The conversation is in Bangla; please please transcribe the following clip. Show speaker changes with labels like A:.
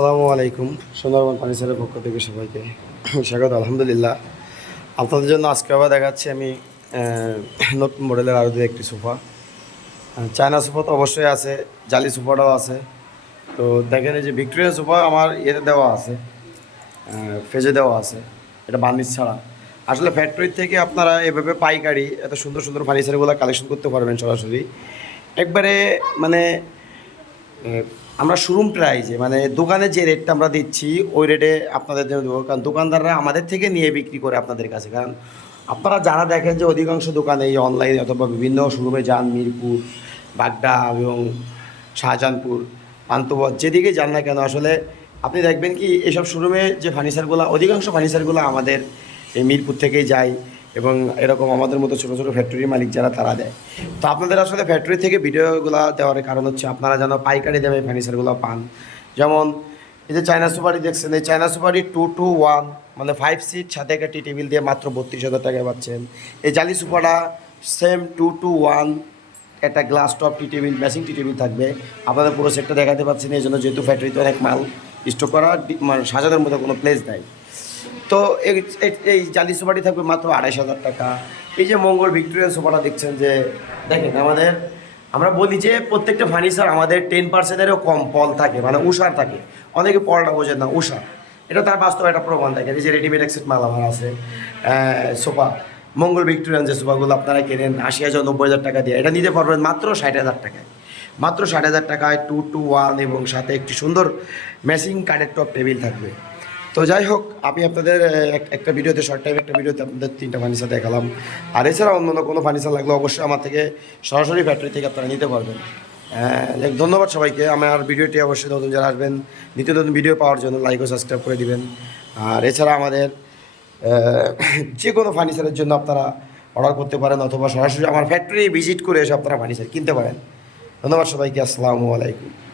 A: আসসালামু আলাইকুম, সুন্দরবন ফার্নিচারের পক্ষ থেকে সবাইকে স্বাগত, আলহামদুলিল্লাহ। আপনাদের জন্য আজকে আবার দেখাচ্ছি আমি নতুন মডেলের আরও দু একটি সোফা। চায়না সোফা তো অবশ্যই আছে, জালি সোফাটাও আছে। তো দেখেন এই যে ভিক্টোরিয়া সোফা আমার ইয়েতে দেওয়া আছে ফেজে দেওয়া আছে, এটা বার্নিশ ছাড়া। আসলে ফ্যাক্টরি থেকে আপনারা এভাবে পাইকারি, এত সুন্দর সুন্দর ফার্নিচারগুলো কালেকশন করতে পারবেন সরাসরি। একবারে মানে আমরা শোরুম প্রাইজে মানে দোকানে যে রেটটা আমরা দিচ্ছি, ওই রেটে আপনাদের দেবো। কারণ দোকানদাররা আমাদের থেকে নিয়ে বিক্রি করে আপনাদের কাছে। কারণ আপনারা যারা দেখেন যে, অধিকাংশ দোকানে এই অনলাইনে অথবা বিভিন্ন শোরুমে যান, মিরপুর, বাগদা এবং শাহজাহানপুর পান্তবত যেদিকে যান না কেন, আসলে আপনি দেখবেন কি, এসব শোরুমে যে ফার্নিচারগুলো অধিকাংশ ফার্নিচারগুলো আমাদের এই মিরপুর থেকেই যায়। এবং এরকম আমাদের মতো ছোটো ছোটো ফ্যাক্টরির মালিক যারা, তারা দেয়। তো আপনাদের আসলে ফ্যাক্টরি থেকে ভিডিওগুলো দেওয়ার কারণ হচ্ছে আপনারা যেন পাইকারি দামে ফার্নিচারগুলো পান। যেমন এই যে চায়না সুপারি দেখছেন, এই চায়না সুপারি টু টু ওয়ান মানে ফাইভ সিট সাথে একটা টি টেবিল দিয়ে মাত্র বত্রিশ হাজার টাকায় পাচ্ছেন। এই জালি সুপারটা সেম টু টু ওয়ান একটা glass top tea table matching tea table থাকবে। আপনাদের পুরো সেটটা দেখাতে পাচ্ছেন এই জন্য যেহেতু ফ্যাক্টরিতে অনেক মাল স্টক করা মানে সাজানোর মতো কোনো প্লেস নাই। তো এই- জালি সোফাটি থাকবে মাত্র আড়াইশ হাজার টাকা। এই যে মঙ্গল ভিক্টোরিয়াল সোফাটা দেখছেন যে, দেখেন আমাদের, আমরা বলি যে প্রত্যেকটা ফার্নিচার আমাদের টেন পার্সেন্টেরও কম পল থাকে মানে উষার থাকে। অনেকে পলটা বোঝেন না উষা এটা তার বাস্তব একটা প্রমাণ থাকে এই যে রেডিমেড এক্সেট মাল আমার আছে সোফা। মঙ্গল ভিক্টোরিয়ান যে সোফাগুলো আপনারা কেনেন, আশি হাজার নব্বই হাজার টাকা দিয়ে। এটা নিতে পারবেন মাত্র ষাট হাজার টাকায়। মাত্র ষাট হাজার টাকায় টু টু ওয়ান এবং সাথে একটি সুন্দর ম্যাচিং কার্ডের টপ টেবিল থাকবে। তো যাই হোক, আমি আপনাদের এক- একটা ভিডিওতে শর্ট টাইম একটা ভিডিওতে আপনাদের তিনটা ফার্নিচার দেখালাম। আর এছাড়া অন্য কোনো ফার্নিচার লাগলে অবশ্যই আমার থেকে সরাসরি ফ্যাক্টরি থেকে আপনারা নিতে পারবেন। ধন্যবাদ সবাইকে। আমার ভিডিওটি অবশ্যই নতুন যারা আসবেন, নিত্য নতুন ভিডিও পাওয়ার জন্য লাইক ও সাবস্ক্রাইব করে দিবেন। আর এছাড়া আমাদের যে কোনো ফার্নিচারের জন্য আপনারা অর্ডার করতে পারেন অথবা সরাসরি আমার ফ্যাক্টরি ভিজিট করে এসে আপনারা ফার্নিচার কিনতে পারেন। ধন্যবাদ সবাইকে। আসসালামু আলাইকুম।